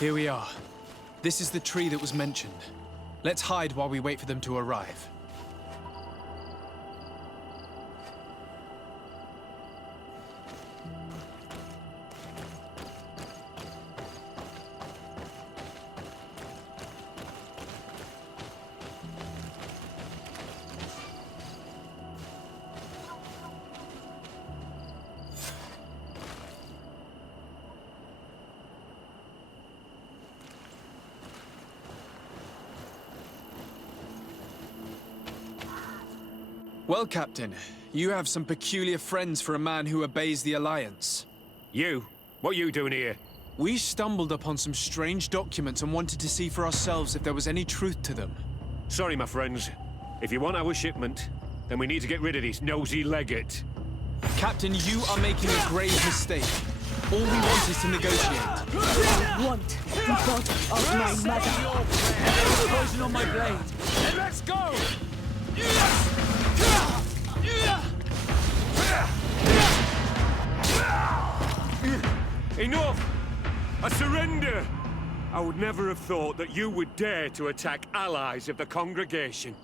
Here we are. This is the tree that was mentioned. Let's hide while we wait for them to arrive. Well, Captain, you have some peculiar friends for a man who obeys the Alliance. You? What are you doing here? We stumbled upon some strange documents and wanted to see for ourselves if there was any truth to them. Sorry, my friends. If you want our shipment, then we need to get rid of this nosy legate. Captain, you are making a grave mistake. All we want is to negotiate. I want the body of my mother. There's poison on my blade. Then let's go! Enough! I surrender! I would never have thought that you would dare to attack allies of the congregation.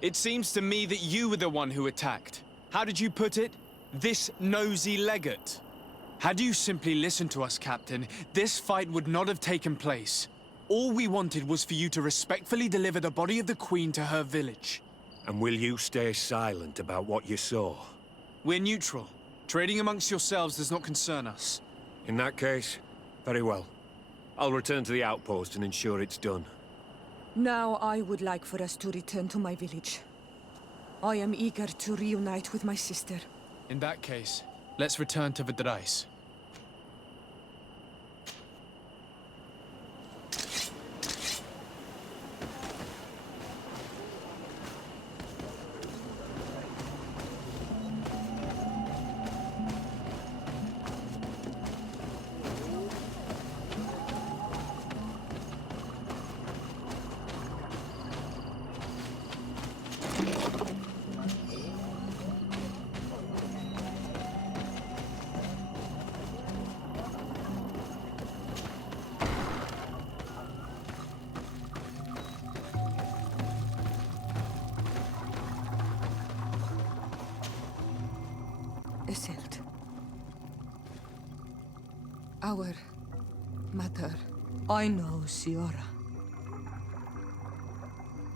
It seems to me that you were the one who attacked. How did you put it? This nosy legate. Had you simply listened to us, Captain, this fight would not have taken place. All we wanted was for you to respectfully deliver the body of the Queen to her village. And will you stay silent about what you saw? We're neutral. Trading amongst yourselves does not concern us. In that case, very well. I'll return to the outpost and ensure it's done. Now I would like for us to return to my village. I am eager to reunite with my sister. In that case, let's return to Vidrais. Isildt. Our mother. I know, Siora.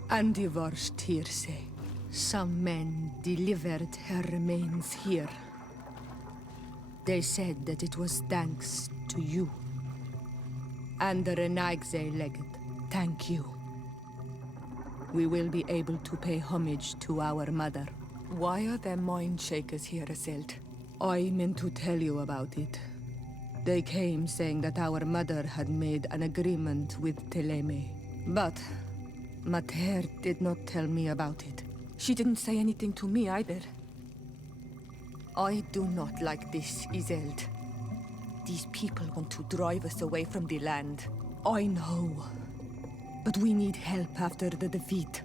And the worst here say, some men delivered her remains here. They said that it was thanks to you. And the Renagze legate, thank you. We will be able to pay homage to our mother. Why are there mind shakers here, Isildt? I meant to tell you about it. They came saying that our mother had made an agreement with Teleme. But Mater did not tell me about it. She didn't say anything to me either. I do not like this, Isildt. These people want to drive us away from the land. I know. But we need help after the defeat.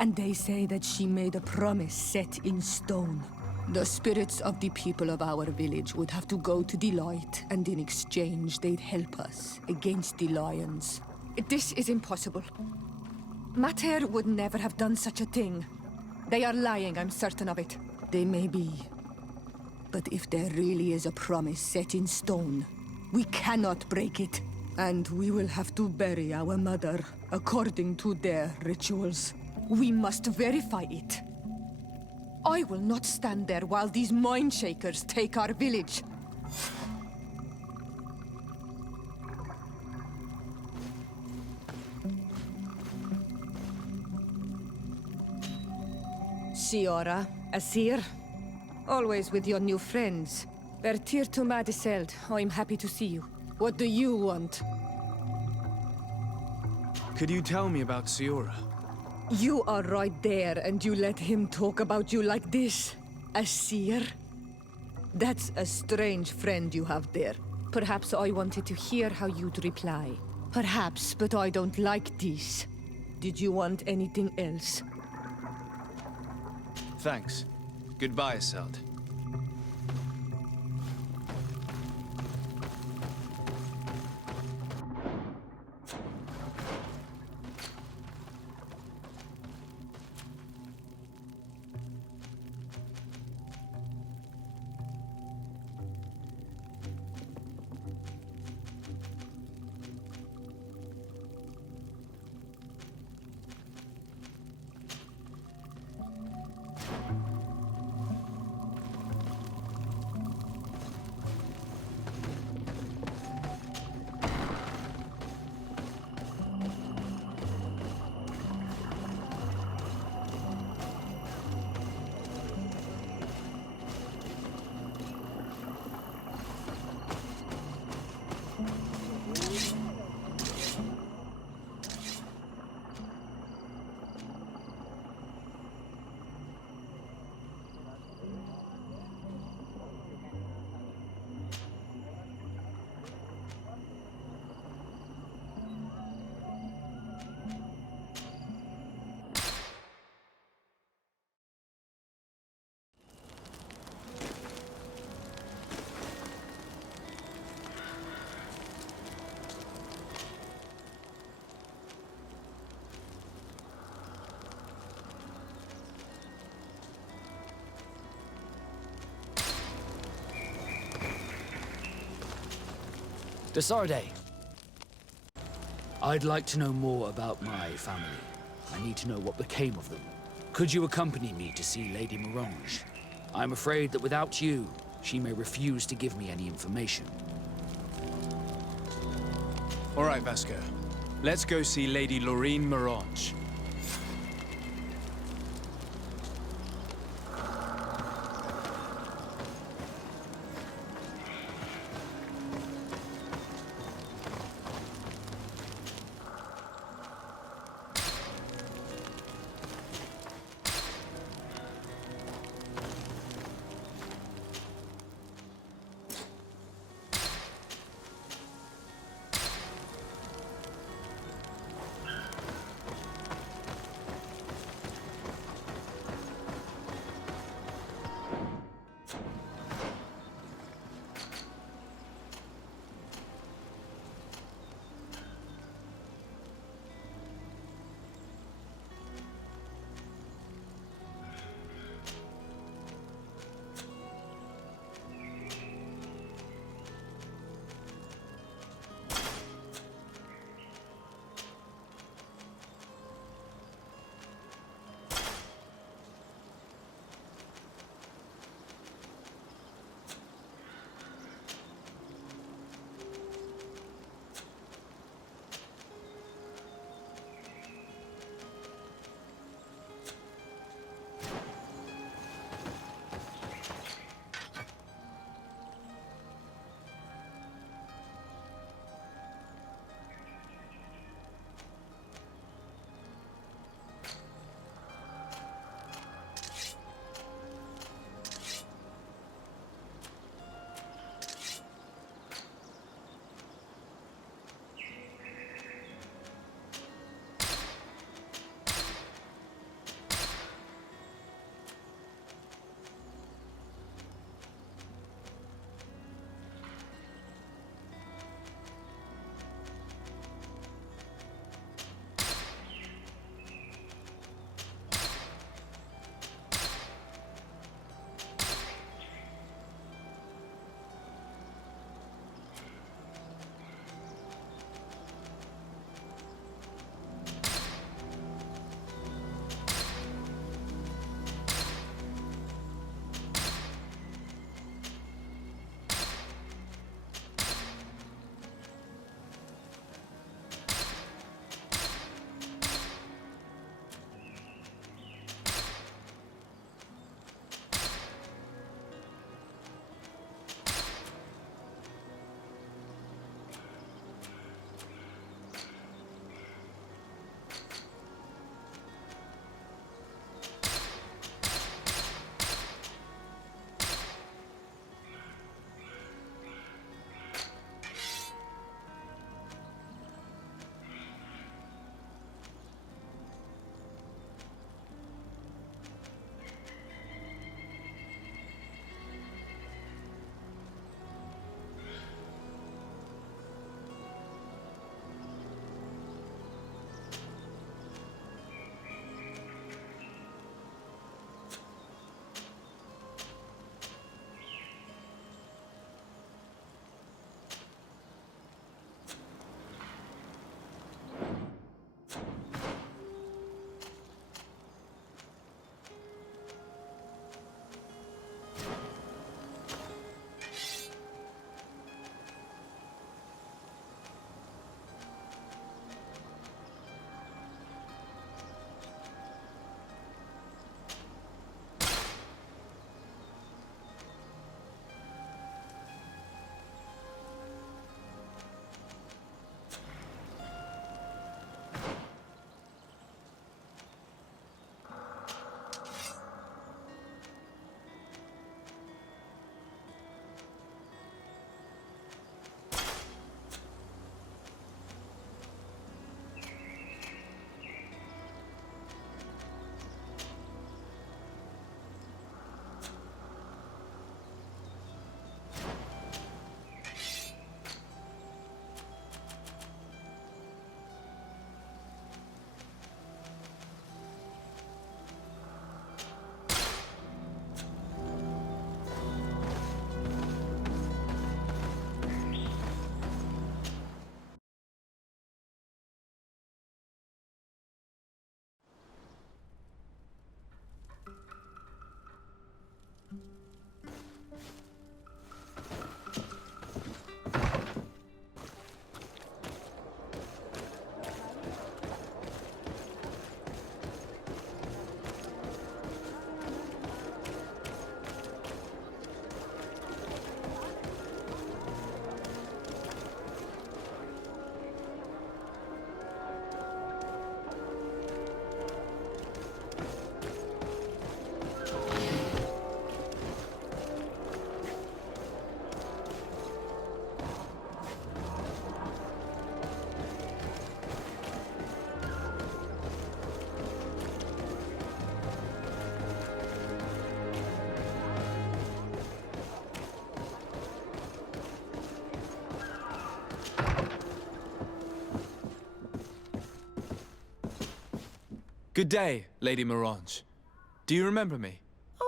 And they say that she made a promise set in stone. The spirits of the people of our village would have to go to the light, and in exchange they'd help us against the lions. This is impossible. Mater would never have done such a thing. They are lying, I'm certain of it. They may be. But if there really is a promise set in stone, we cannot break it. And we will have to bury our mother according to their rituals. We must verify it. I will not stand there while these mind shakers take our village. Siora, Asir, always with your new friends. Bertir to Madiseld, I'm happy to see you. What do you want? Could you tell me about Siora? You are right there, and you let him talk about you like this? Asir? That's a strange friend you have there. Perhaps I wanted to hear how you'd reply. Perhaps, but I don't like this. Did you want anything else? Thanks. Goodbye, Isildt. Desarde. I'd like to know more about my family. I need to know what became of them. Could you accompany me to see Lady Morange? I'm afraid that without you, she may refuse to give me any information. All right, Vasco. Let's go see Lady Loreen Morange. Good day, Lady Morange. Do you remember me?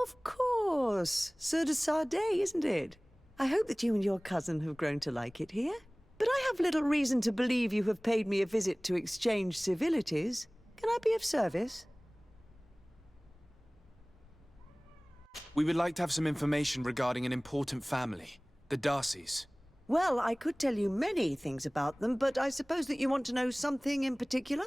Of course. Sir de Sardet, isn't it? I hope that you and your cousin have grown to like it here. But I have little reason to believe you have paid me a visit to exchange civilities. Can I be of service? We would like to have some information regarding an important family, the Darcys. Well, I could tell you many things about them, but I suppose that you want to know something in particular?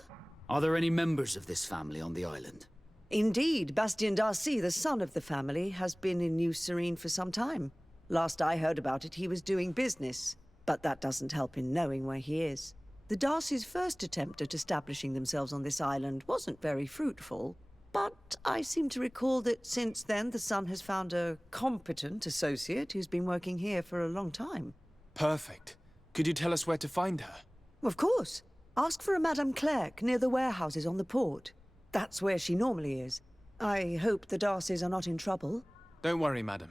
Are there any members of this family on the island? Indeed, Bastien Darcy, the son of the family, has been in New Serene for some time. Last I heard about it, he was doing business, but that doesn't help in knowing where he is. The Darcys' first attempt at establishing themselves on this island wasn't very fruitful, but I seem to recall that since then the son has found a competent associate who's been working here for a long time. Perfect. Could you tell us where to find her? Of course. Ask for a Madame Clerc near the warehouses on the port. That's where she normally is. I hope the Darcys are not in trouble. Don't worry, madam.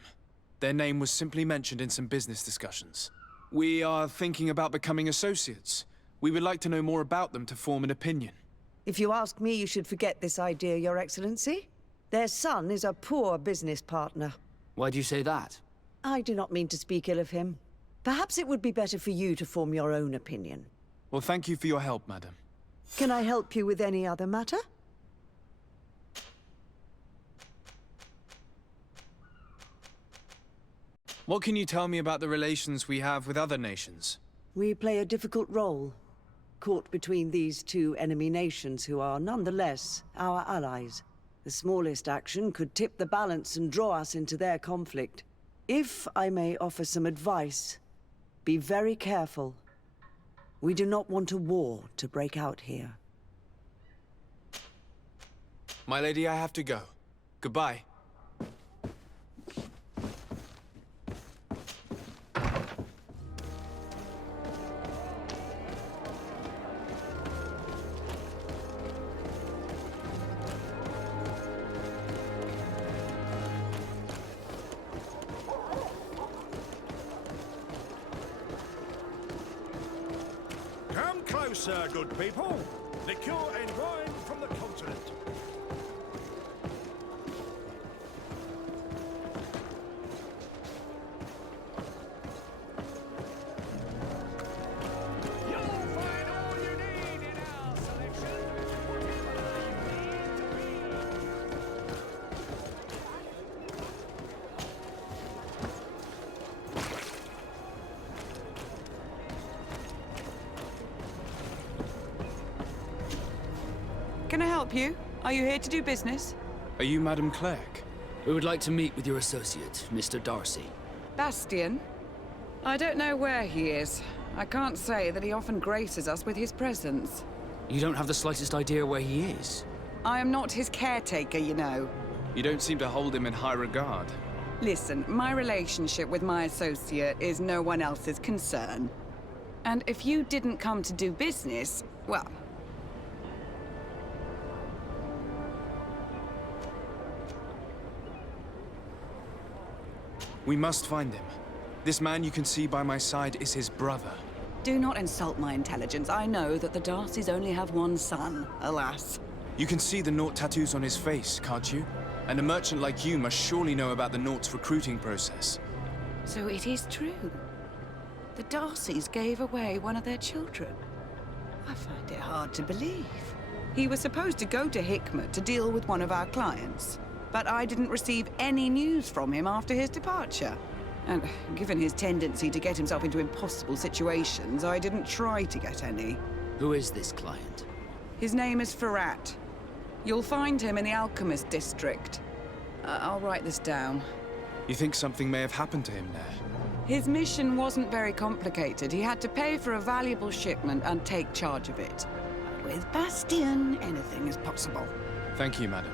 Their name was simply mentioned in some business discussions. We are thinking about becoming associates. We would like to know more about them to form an opinion. If you ask me, you should forget this idea, Your Excellency. Their son is a poor business partner. Why do you say that? I do not mean to speak ill of him. Perhaps it would be better for you to form your own opinion. Well, thank you for your help, madam. Can I help you with any other matter? What can you tell me about the relations we have with other nations? We play a difficult role, caught between these two enemy nations who are nonetheless our allies. The smallest action could tip the balance and draw us into their conflict. If I may offer some advice, be very careful. We do not want a war to break out here. My lady, I have to go. Goodbye. Come closer, good people. Liqueur and wine from the continent. You'll find all you need in our selection. Whatever you need to be. Can I help you? Are you here to do business? Are you Madame Clerc? We would like to meet with your associate, Mr. Darcy. Bastien? I don't know where he is. I can't say that he often graces us with his presence. You don't have the slightest idea where he is? I am not his caretaker, you know. You don't seem to hold him in high regard. Listen, my relationship with my associate is no one else's concern. And if you didn't come to do business, well... We must find him. This man you can see by my side is his brother. Do not insult my intelligence. I know that the Darcys only have one son, alas. You can see the Naught tattoos on his face, can't you? And a merchant like you must surely know about the Naught's recruiting process. So it is true. The Darcys gave away one of their children. I find it hard to believe. He was supposed to go to Hikmet to deal with one of our clients, but I didn't receive any news from him after his departure. And given his tendency to get himself into impossible situations, I didn't try to get any. Who is this client? His name is Ferrat. You'll find him in the Alchemist District. I'll write this down. You think something may have happened to him there? His mission wasn't very complicated. He had to pay for a valuable shipment and take charge of it. But with Bastien, anything is possible. Thank you, madam.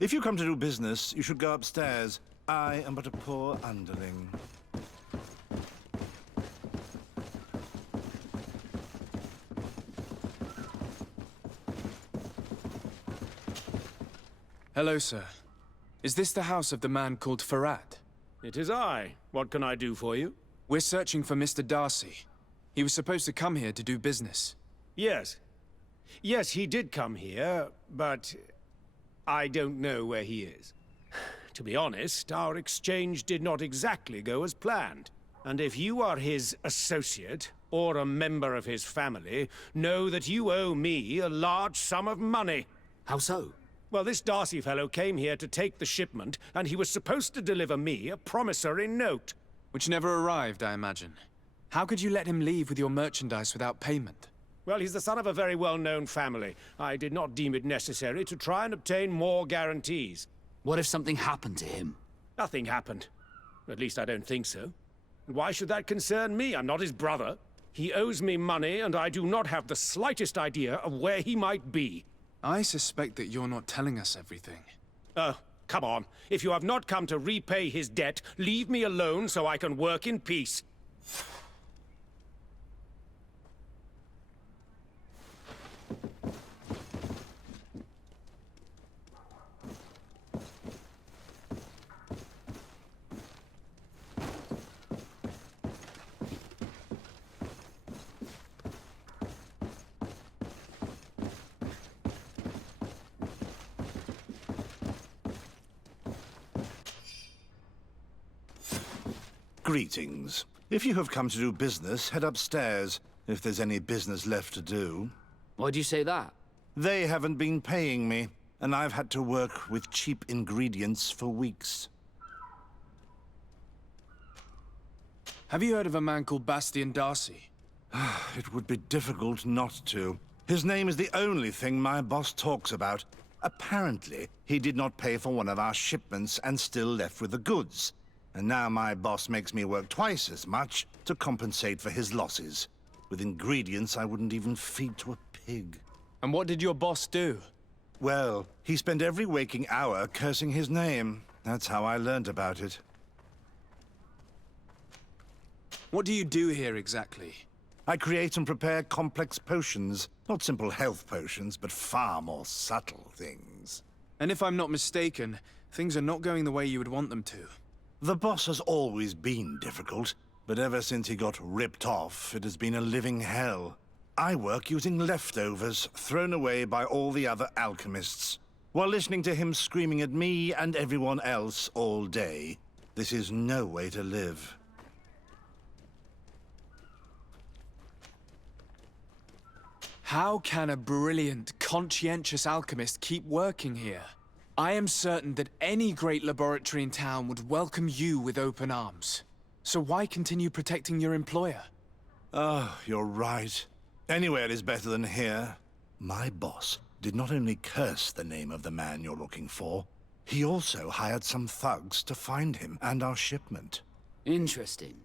If you come to do business, you should go upstairs. I am but a poor underling. Hello, sir. Is this the house of the man called Farad? It is I. What can I do for you? We're searching for Mr. Darcy. He was supposed to come here to do business. Yes. Yes, he did come here, but I don't know where he is. To be honest, our exchange did not exactly go as planned. And if you are his associate, or a member of his family, know that you owe me a large sum of money. How so? Well, this Darcy fellow came here to take the shipment, and he was supposed to deliver me a promissory note. Which never arrived, I imagine. How could you let him leave with your merchandise without payment? Well, he's the son of a very well-known family. I did not deem it necessary to try and obtain more guarantees. What if something happened to him? Nothing happened. At least I don't think so. And why should that concern me? I'm not his brother. He owes me money, and I do not have the slightest idea of where he might be. I suspect that you're not telling us everything. Oh, come on. If you have not come to repay his debt, leave me alone so I can work in peace. Greetings. If you have come to do business, head upstairs, if there's any business left to do. Why'd you say that? They haven't been paying me, and I've had to work with cheap ingredients for weeks. Have you heard of a man called Bastian Darcy? It would be difficult not to. His name is the only thing my boss talks about. Apparently, he did not pay for one of our shipments and still left with the goods. And now my boss makes me work twice as much to compensate for his losses. With ingredients I wouldn't even feed to a pig. And what did your boss do? Well, he spent every waking hour cursing his name. That's how I learned about it. What do you do here exactly? I create and prepare complex potions. Not simple health potions, but far more subtle things. And if I'm not mistaken, things are not going the way you would want them to. The boss has always been difficult, but ever since he got ripped off, it has been a living hell. I work using leftovers thrown away by all the other alchemists, while listening to him screaming at me and everyone else all day. This is no way to live. How can a brilliant, conscientious alchemist keep working here? I am certain that any great laboratory in town would welcome you with open arms. So why continue protecting your employer? Oh, you're right. Anywhere is better than here. My boss did not only curse the name of the man you're looking for, he also hired some thugs to find him and our shipment. Interesting.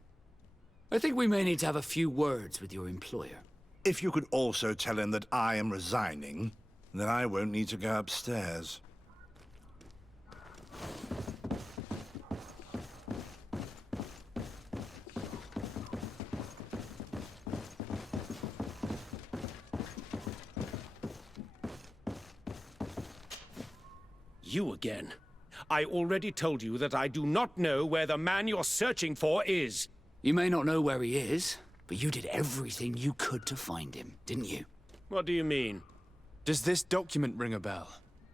I think we may need to have a few words with your employer. If you could also tell him that I am resigning, then I won't need to go upstairs. You again. I already told you that I do not know where the man you're searching for is. You may not know where he is, but you did everything you could to find him, didn't you? What do you mean? Does this document ring a bell?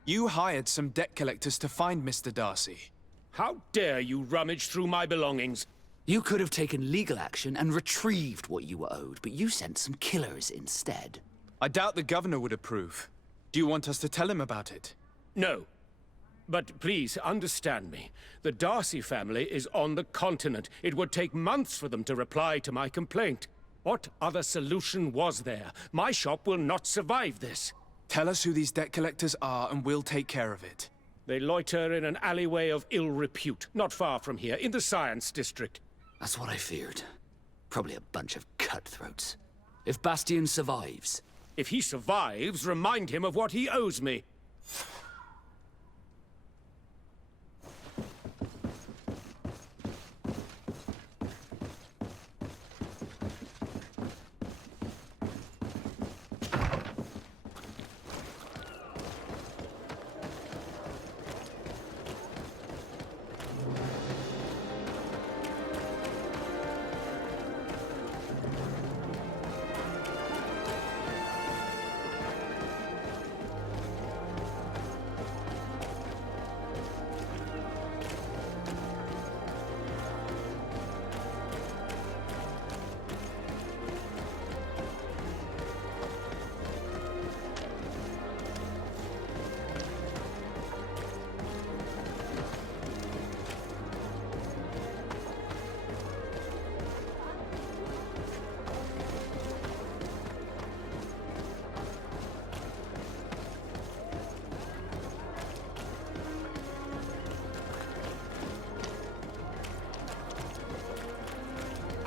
You hired some debt collectors to find Mr. Darcy. How dare you rummage through my belongings? You could have taken legal action and retrieved what you were owed, but you sent some killers instead. I doubt the governor would approve. Do you want us to tell him about it? No. But please, understand me. The Darcy family is on the continent. It would take months for them to reply to my complaint. What other solution was there? My shop will not survive this. Tell us who these debt collectors are and we'll take care of it. They loiter in an alleyway of ill repute, not far from here, in the Science District. That's what I feared. Probably a bunch of cutthroats. If Bastian survives... If he survives, remind him of what he owes me.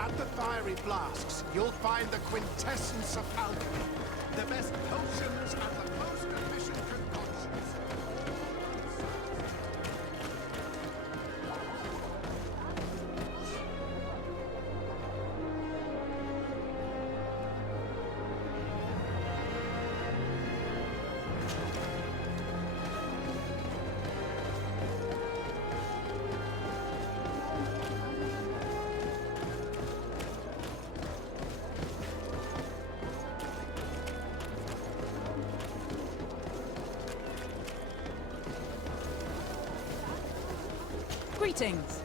At the Fiery Flasks, you'll find the quintessence of alchemy. The best potions and the most efficient concoctions. Greetings.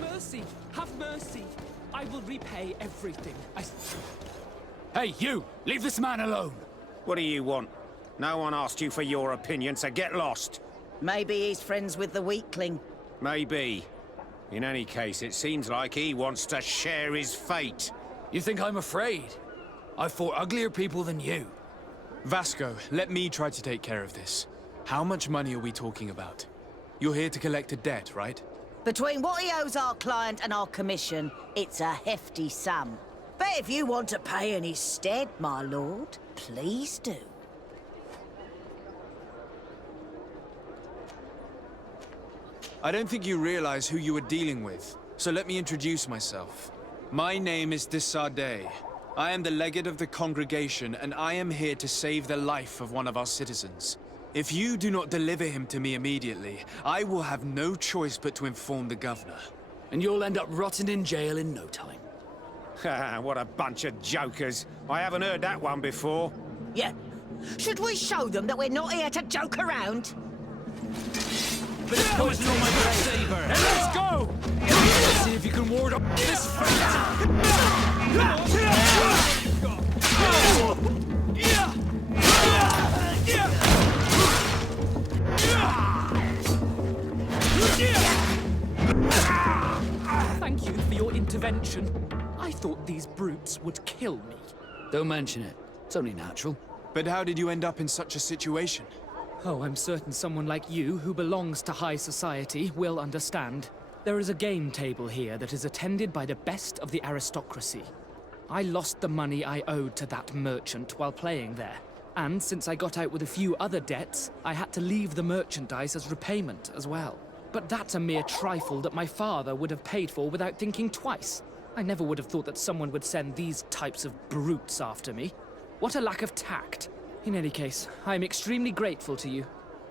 Mercy! Have mercy! I will repay everything. Hey, you! Leave this man alone! What do you want? No one asked you for your opinion, so get lost. Maybe he's friends with the weakling. Maybe. In any case, it seems like he wants to share his fate. You think I'm afraid? I've fought uglier people than you. Vasco, let me try to take care of this. How much money are we talking about? You're here to collect a debt, right? Between what he owes our client and our commission, it's a hefty sum. But if you want to pay in his stead, my lord, please do. I don't think you realize who you are dealing with, so let me introduce myself. My name is de Sardet. I am the legate of the congregation, and I am here to save the life of one of our citizens. If you do not deliver him to me immediately, I will have no choice but to inform the governor. And you'll end up rotting in jail in no time. Ha! What a bunch of jokers. I haven't heard that one before. Yeah. Should we show them that we're not here to joke around? This poison on my saber. And let's go! Let's see if you can ward off this Thank you for your intervention. I thought these brutes would kill me. Don't mention it. It's only natural. But how did you end up in such a situation? Oh, I'm certain someone like you, who belongs to high society, will understand. There is a game table here that is attended by the best of the aristocracy. I lost the money I owed to that merchant while playing there. And since I got out with a few other debts, I had to leave the merchandise as repayment as well. But that's a mere trifle that my father would have paid for without thinking twice. I never would have thought that someone would send these types of brutes after me. What a lack of tact. In any case, I am extremely grateful to you.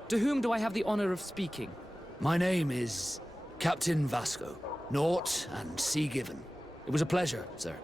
To whom do I have the honor of speaking? My name is Captain Vasco. Naught and Sea Given. It was a pleasure, sir.